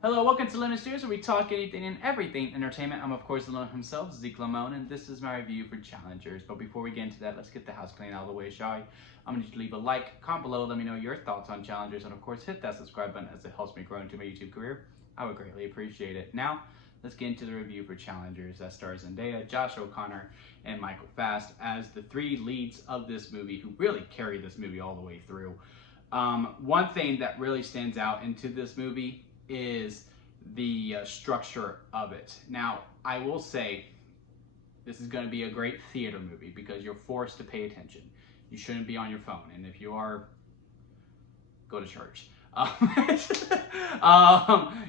Hello, welcome to Lemon Studios, where we talk anything and everything entertainment. I'm, of course, the Lemon himself, Zeke Lamone, and this is my review for Challengers. But before we get into that, let's get the house clean out of the way, shall we? I'm going to leave a like, comment below, let me know your thoughts on Challengers, and of course, hit that subscribe button as it helps me grow into my YouTube career. I would greatly appreciate it. Now, let's get into the review for Challengers. That stars Zendaya, Josh O'Connor, and Michael Fast as the three leads of this movie who really carry this movie all the way through. One thing that really stands out into this movie is the structure of it. Now, I will say this is going to be a great theater movie because you're forced to pay attention. You shouldn't be on your phone, and if you are, go to church.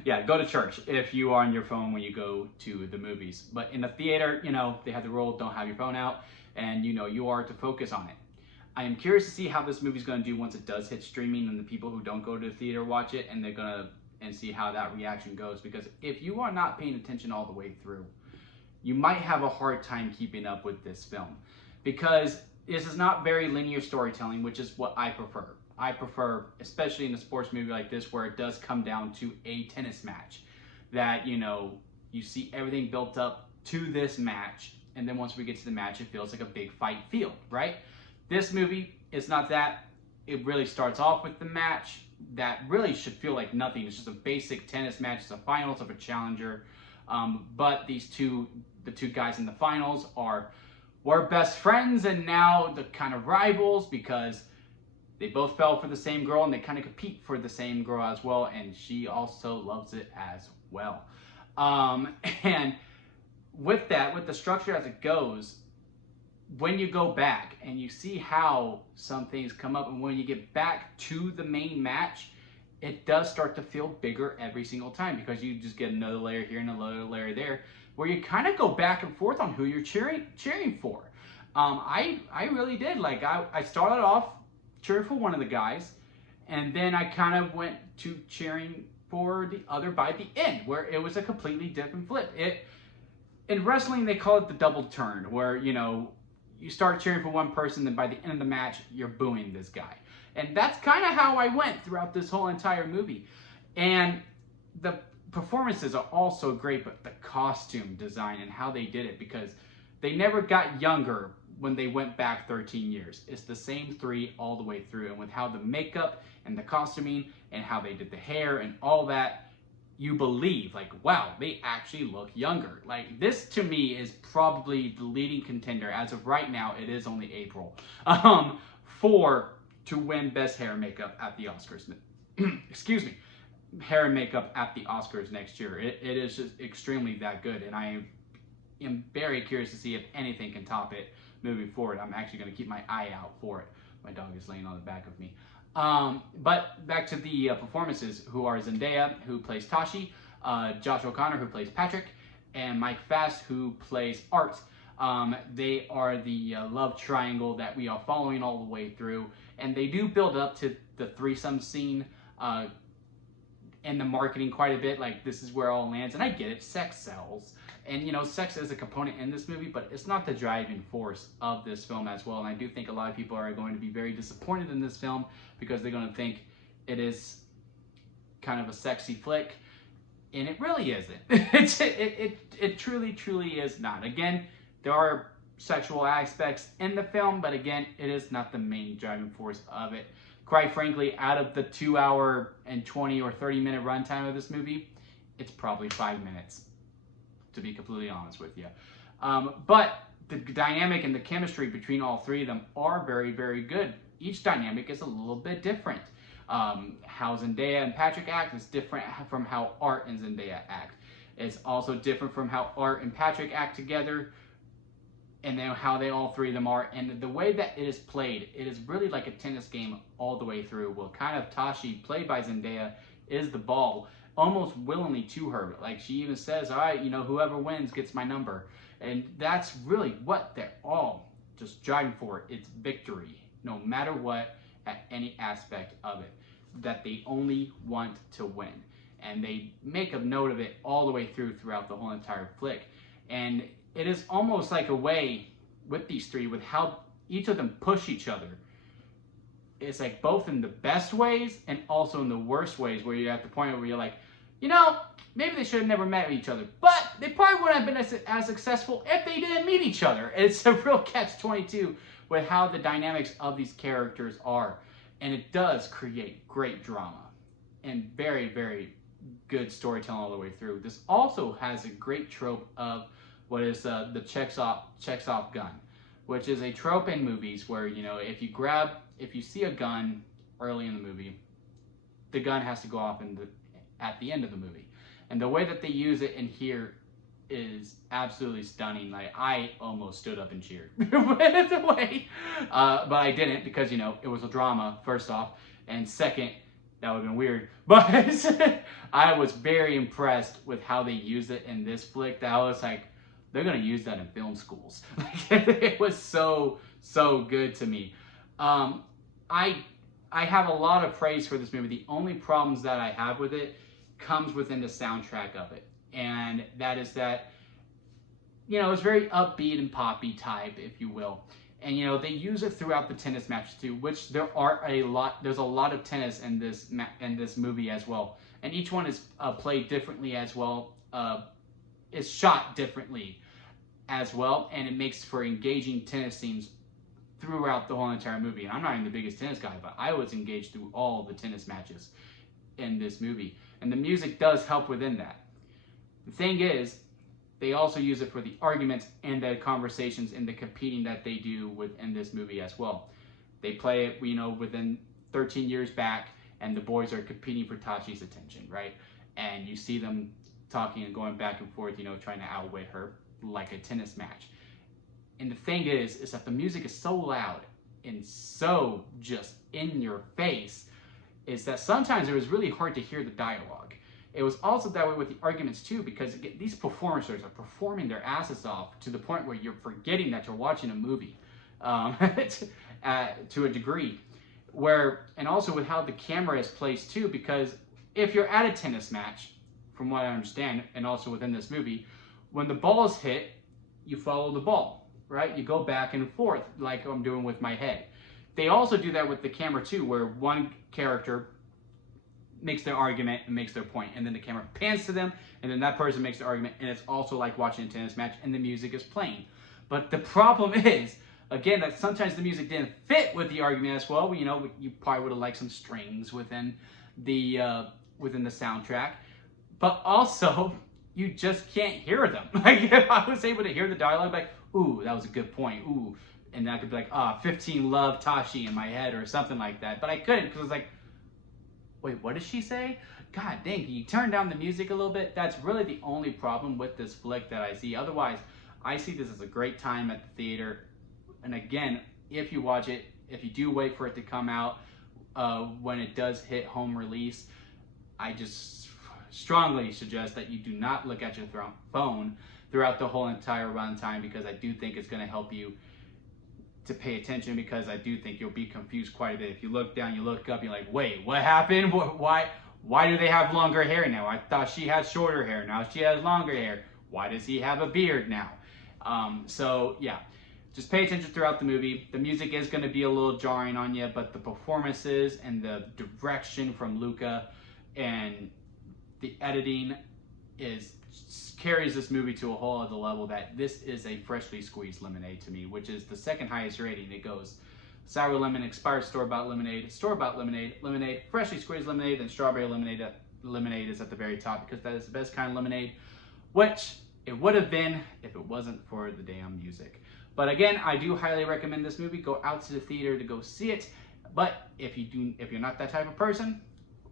Yeah, go to church if you are on your phone when you go to the movies. But in the theater, they have the rule, don't have your phone out, and you are to focus on it. I am curious to see how this movie's going to do once it does hit streaming and the people who don't go to the theater watch it, and they're going to and see how that reaction goes, because if you are not paying attention all the way through, you might have a hard time keeping up with this film, because this is not very linear storytelling, which is what I prefer. I prefer, especially in a sports movie like this, where it does come down to a tennis match, that you see everything built up to this match, and then once we get to the match, it feels like a big fight field, right? This movie is not that. It really starts off with the match that really should feel like nothing. It's just a basic tennis match. It's a finals of a challenger. But the two guys in the finals were best friends, and now the kind of rivals, because they both fell for the same girl and they kind of compete for the same girl as well, and she also loves it as well. And with the structure as it goes, when you go back and you see how some things come up, and when you get back to the main match, it does start to feel bigger every single time, because you just get another layer here and another layer there, where you kind of go back and forth on who you're cheering for. I really did. Like, I started off cheering for one of the guys, and then I kind of went to cheering for the other by the end, where it was a completely different flip. In wrestling, they call it the double turn, where you start cheering for one person, then by the end of the match, you're booing this guy. And that's kind of how I went throughout this whole entire movie. And the performances are also great, but the costume design and how they did it, because they never got younger when they went back 13 years. It's the same three all the way through. And with how the makeup and the costuming and how they did the hair and all that, you believe, like, wow, they actually look younger. Like, this to me is probably the leading contender as of right now. It is only April, to win best hair and makeup at the Oscars. Excuse me, hair and makeup at the Oscars next year. It is just extremely that good, and I am very curious to see if anything can top it moving forward. I'm actually going to keep my eye out for it. My dog is laying on the back of me. But back to the performances, who are Zendaya, who plays Tashi, Josh O'Connor, who plays Patrick, and Mike Fast, who plays Art. They are the love triangle that we are following all the way through, and they do build up to the threesome scene in the marketing quite a bit. Like, this is where it all lands, and I get it, sex sells. And sex is a component in this movie, but it's not the driving force of this film as well. And I do think a lot of people are going to be very disappointed in this film, because they're going to think it is kind of a sexy flick, and it really isn't. It truly is not. Again, there are sexual aspects in the film, but again, it is not the main driving force of it. Quite frankly, out of the 2 hour and 20 or 30 minute runtime of this movie, it's probably 5 minutes, to be completely honest with you. But the dynamic and the chemistry between all three of them are very, very good. Each dynamic is a little bit different. How Zendaya and Patrick act is different from how Art and Zendaya act. It's also different from how Art and Patrick act together, and then how they all three of them are. And the way that it is played, it is really like a tennis game all the way through. Well, kind of Tashi, played by Zendaya, is the ball almost willingly to her. Like, she even says, all right, whoever wins gets my number. And that's really what they're all just driving for. It's victory, no matter what, at any aspect of it, that they only want to win. And they make a note of it all the way throughout the whole entire flick. And it is almost like a way with these three, with how each of them push each other. It's like both in the best ways and also in the worst ways, where you're at the point where you're like, you know, maybe they should have never met each other. But they probably wouldn't have been as successful if they didn't meet each other. It's a real catch-22 with how the dynamics of these characters are. And it does create great drama and very, very good storytelling all the way through. This also has a great trope of what is the Chekhov gun, which is a trope in movies where, you know, if you see a gun early in the movie, the gun has to go off at the end of the movie. And the way that they use it in here is absolutely stunning. Like, I almost stood up and cheered with the way, but I didn't because, you know, it was a drama, first off, and second, that would have been weird. But I was very impressed with how they used it in this flick. That I was like, they're gonna use that in film schools. It was so good to me. I have a lot of praise for this movie. The only problems that I have with it comes within the soundtrack of it, and that is that, you know, it's very upbeat and poppy type, if you will. And, you know, they use it throughout the tennis matches too, which there's a lot of tennis in this movie as well. And each one is played differently as well, is shot differently as well, and it makes for engaging tennis scenes throughout the whole entire movie. And I'm not even the biggest tennis guy, but I was engaged through all the tennis matches in this movie. And the music does help within that. The thing is, they also use it for the arguments and the conversations and the competing that they do within this movie as well. They play it, you know, within 13 years back, and the boys are competing for Tachi's attention, right? And you see them talking and going back and forth, you know, trying to outwit her like a tennis match. And the thing is that the music is so loud and so just in your face, is that sometimes it was really hard to hear the dialogue. It was also that way with the arguments too, because these performers are performing their asses off to the point where you're forgetting that you're watching a movie to a degree. And also with how the camera is placed too, because if you're at a tennis match, from what I understand, and also within this movie, when the ball is hit, you follow the ball, right? You go back and forth like I'm doing with my head. They also do that with the camera too, where one character makes their argument and makes their point, and then the camera pans to them, and then that person makes the argument, and it's also like watching a tennis match, and the music is playing. But the problem is, again, that sometimes the music didn't fit with the argument as well. You know, you probably would have liked some strings within the soundtrack, but also you just can't hear them. Like, if I was able to hear the dialogue, like, ooh, that was a good point, ooh, and I could be like, 15 love Tachi in my head or something like that, but I couldn't, because I was like, wait, what did she say? God dang, can you turn down the music a little bit? That's really the only problem with this flick that I see. Otherwise, I see this as a great time at the theater. And again, if you watch it, if you do wait for it to come out, when it does hit home release, I just strongly suggest that you do not look at your phone throughout the whole entire runtime, because I do think it's going to help you to pay attention, because I do think you'll be confused quite a bit. If you look down, you look up, you're like, wait, what happened? Why do they have longer hair now? I thought she had shorter hair. Now she has longer hair. Why does he have a beard now? So yeah, just pay attention throughout the movie. The music is going to be a little jarring on you, but the performances and the direction from Luca and the editing carries this movie to a whole other level, that this is a freshly squeezed lemonade to me, which is the second highest rating. It goes sour lemon, expired store-bought lemonade, lemonade, freshly squeezed lemonade, and strawberry lemonade. Lemonade is at the very top, because that is the best kind of lemonade, which it would have been if it wasn't for the damn music. But again, I do highly recommend this movie. Go out to the theater to go see it. But if you're not that type of person,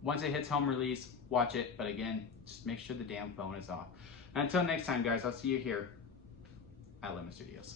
once it hits home release, watch it. But again, just make sure the damn phone is off. And until next time, guys, I'll see you here at Lemon Studios.